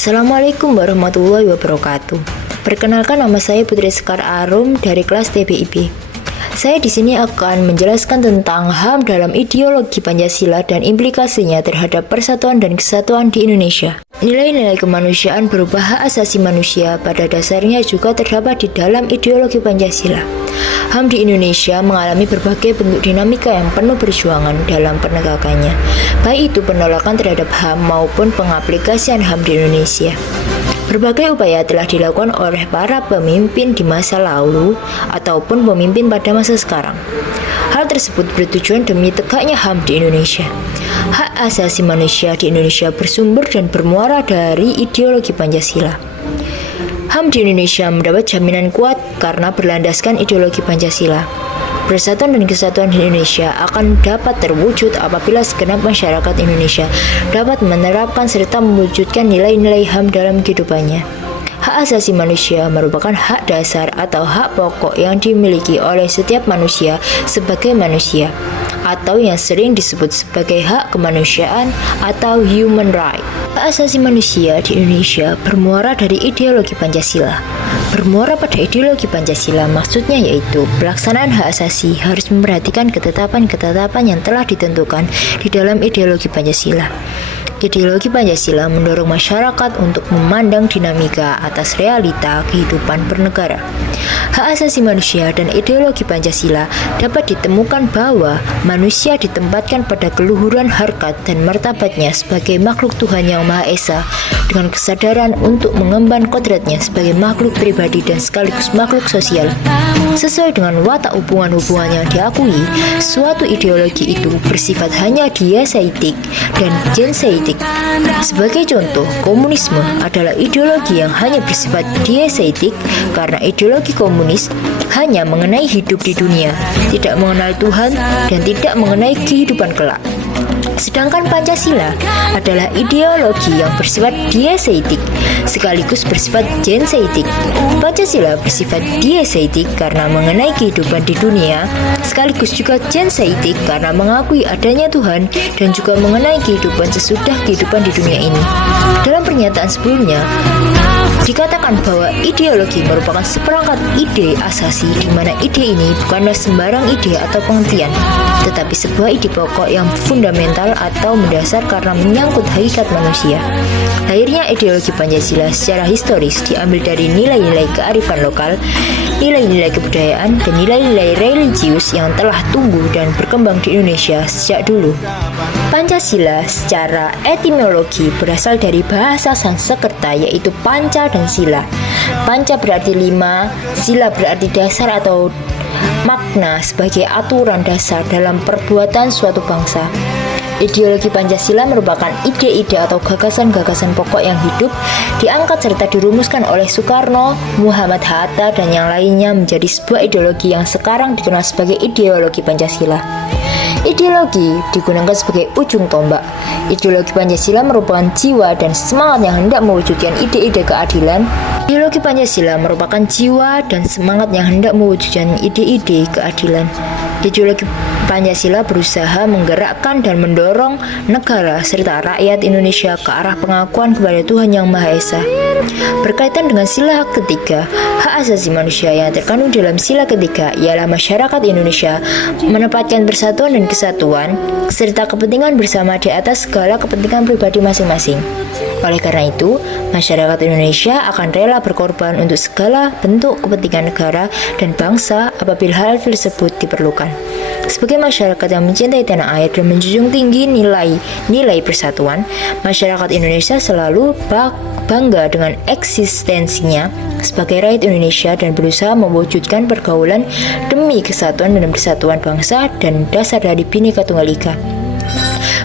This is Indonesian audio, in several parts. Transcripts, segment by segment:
Assalamualaikum warahmatullahi wabarakatuh. Perkenalkan, nama saya Putri Sekar Arum dari kelas TBIB. Saya di sini akan menjelaskan tentang HAM dalam ideologi Pancasila dan implikasinya terhadap persatuan dan kesatuan di Indonesia. Nilai-nilai kemanusiaan berupa hak asasi manusia pada dasarnya juga terdapat di dalam ideologi Pancasila. HAM di Indonesia mengalami berbagai bentuk dinamika yang penuh perjuangan dalam penegakannya, baik itu penolakan terhadap HAM maupun pengaplikasian HAM di Indonesia. Berbagai upaya telah dilakukan oleh para pemimpin di masa lalu ataupun pemimpin pada masa sekarang. Hal tersebut bertujuan demi tegaknya HAM di Indonesia. Hak asasi manusia di Indonesia bersumber dan bermuara dari ideologi Pancasila. HAM di Indonesia mendapat jaminan kuat karena berlandaskan ideologi Pancasila. Persatuan dan kesatuan di Indonesia akan dapat terwujud apabila segenap masyarakat Indonesia dapat menerapkan serta mewujudkan nilai-nilai HAM dalam kehidupannya. Hak asasi manusia merupakan hak dasar atau hak pokok yang dimiliki oleh setiap manusia sebagai manusia, atau yang sering disebut sebagai hak kemanusiaan atau human right. Hak asasi manusia di Indonesia bermuara dari ideologi Pancasila. Bermuara pada ideologi Pancasila maksudnya yaitu pelaksanaan hak asasi harus memperhatikan ketetapan-ketetapan yang telah ditentukan di dalam ideologi Pancasila. Ideologi Pancasila mendorong masyarakat untuk memandang dinamika atas realita kehidupan bernegara. Hak asasi manusia dan ideologi Pancasila dapat ditemukan bahwa manusia ditempatkan pada keluhuran harkat dan martabatnya sebagai makhluk Tuhan Yang Maha Esa dengan kesadaran untuk mengemban kodratnya sebagai makhluk pribadi dan sekaligus makhluk sosial. Sesuai dengan watak hubungan-hubungan yang diakui, suatu ideologi itu bersifat hanya dieseitik dan genseitik. Sebagai contoh, komunisme adalah ideologi yang hanya bersifat dieseitik karena ideologi komunis hanya mengenai hidup di dunia, tidak mengenal Tuhan dan tidak mengenai kehidupan kelak. Sedangkan Pancasila adalah ideologi yang bersifat dieseitik sekaligus bersifat genseitik. Pancasila bersifat dieseitik karena mengenai kehidupan di dunia, sekaligus juga genseitik karena mengakui adanya Tuhan dan juga mengenai kehidupan sesudah kehidupan di dunia ini. Dalam pernyataan sebelumnya, dikatakan bahwa ideologi merupakan seperangkat ide asasi di mana ide ini bukanlah sembarang ide atau pengertian, tetapi sebuah ide pokok yang fundamental atau mendasar karena menyangkut hakikat manusia. Lahirnya ideologi Pancasila secara historis diambil dari nilai-nilai kearifan lokal, nilai-nilai kebudayaan, dan nilai-nilai religius yang telah tumbuh dan berkembang di Indonesia sejak dulu. Pancasila secara etimologi berasal dari bahasa Sanskerta yaitu panca dan sila. Panca berarti 5, sila berarti dasar atau makna sebagai aturan dasar dalam perbuatan suatu bangsa. Ideologi Pancasila merupakan ide-ide atau gagasan-gagasan pokok yang hidup, diangkat serta dirumuskan oleh Soekarno, Muhammad Hatta, dan yang lainnya menjadi sebuah ideologi yang sekarang dikenal sebagai ideologi Pancasila. Ideologi digunakan sebagai ujung tombak. Ideologi Pancasila merupakan jiwa dan semangat yang hendak mewujudkan ide-ide keadilan. Ideologi Pancasila merupakan jiwa dan semangat yang hendak mewujudkan ide-ide keadilan. Ideologi Pancasila berusaha menggerakkan dan mendorong negara serta rakyat Indonesia ke arah pengakuan kepada Tuhan Yang Maha Esa. Berkaitan dengan sila ketiga, hak asasi manusia yang terkandung dalam sila ketiga ialah masyarakat Indonesia menempatkan persatuan dan kesatuan serta kepentingan bersama di atas segala kepentingan pribadi masing-masing. Oleh karena itu, masyarakat Indonesia akan rela berkorban untuk segala bentuk kepentingan negara dan bangsa apabila hal tersebut diperlukan. Sebagai masyarakat yang mencintai tanah air dan menjunjung tinggi nilai persatuan, masyarakat Indonesia selalu bangga dengan eksistensinya sebagai rakyat Indonesia dan berusaha mewujudkan pergaulan demi kesatuan dan persatuan bangsa dan dasar dari Bhinneka Tunggal Ika.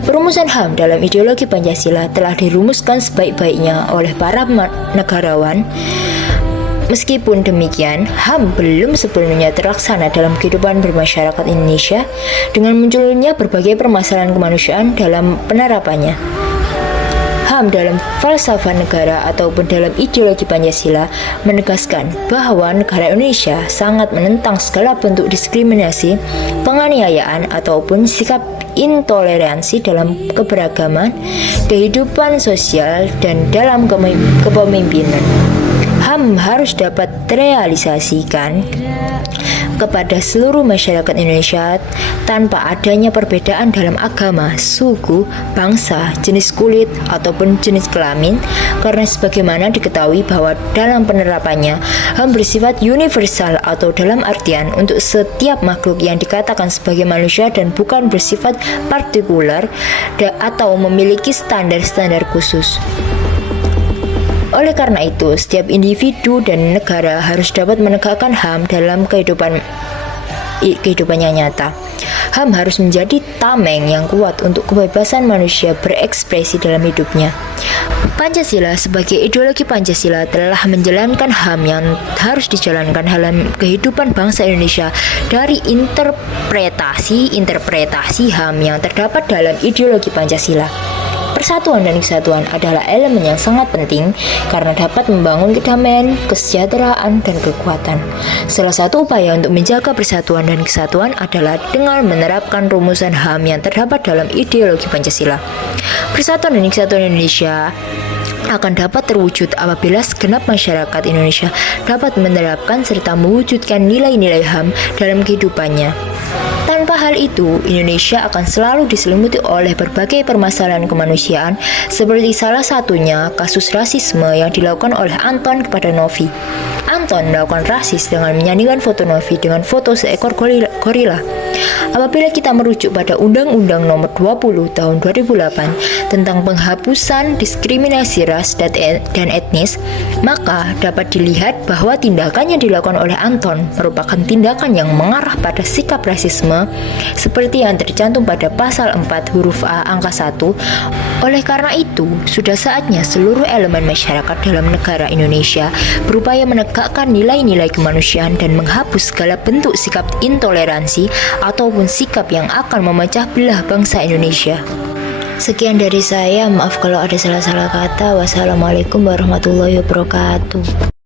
Perumusan HAM dalam ideologi Pancasila telah dirumuskan sebaik-baiknya oleh para negarawan. Meskipun demikian, HAM belum sepenuhnya terlaksana dalam kehidupan bermasyarakat Indonesia dengan munculnya berbagai permasalahan kemanusiaan dalam penerapannya. HAM dalam falsafah negara ataupun dalam ideologi Pancasila menegaskan bahwa negara Indonesia sangat menentang segala bentuk diskriminasi, penganiayaan ataupun sikap intoleransi dalam keberagaman, kehidupan sosial, dan dalam kepemimpinan. HAM harus dapat terrealisasikan kepada seluruh masyarakat Indonesia tanpa adanya perbedaan dalam agama, suku, bangsa, jenis kulit, ataupun jenis kelamin, karena sebagaimana diketahui bahwa dalam penerapannya HAM bersifat universal atau dalam artian untuk setiap makhluk yang dikatakan sebagai manusia dan bukan bersifat partikular atau memiliki standar-standar khusus. Oleh karena itu, setiap individu dan negara harus dapat menegakkan HAM dalam kehidupannya nyata. HAM harus menjadi tameng yang kuat untuk kebebasan manusia berekspresi dalam hidupnya. Pancasila sebagai ideologi Pancasila telah menjalankan HAM yang harus dijalankan dalam kehidupan bangsa Indonesia dari interpretasi HAM yang terdapat dalam ideologi Pancasila. Persatuan dan kesatuan adalah elemen yang sangat penting karena dapat membangun kedamaian, kesejahteraan, dan kekuatan. Salah satu upaya untuk menjaga persatuan dan kesatuan adalah dengan menerapkan rumusan HAM yang terdapat dalam ideologi Pancasila. Persatuan dan kesatuan Indonesia akan dapat terwujud apabila segenap masyarakat Indonesia dapat menerapkan serta mewujudkan nilai-nilai HAM dalam kehidupannya. Tanpa hal itu, Indonesia akan selalu diselimuti oleh berbagai permasalahan kemanusiaan, seperti salah satunya kasus rasisme yang dilakukan oleh Anton kepada Novi. Anton melakukan rasis dengan menyandingkan foto Novi dengan foto seekor gorila. Apabila kita merujuk pada Undang-Undang Nomor 20 Tahun 2008 tentang penghapusan diskriminasi ras dan etnis, maka dapat dilihat bahwa tindakan yang dilakukan oleh Anton merupakan tindakan yang mengarah pada sikap rasisme seperti yang tercantum pada pasal 4 huruf A angka 1. Oleh karena itu, sudah saatnya seluruh elemen masyarakat dalam negara Indonesia berupaya menegakkan nilai-nilai kemanusiaan dan menghapus segala bentuk sikap intoleransi ataupun sikap yang akan memecah belah bangsa Indonesia. Sekian dari saya, maaf kalau ada salah-salah kata. Wassalamualaikum warahmatullahi wabarakatuh.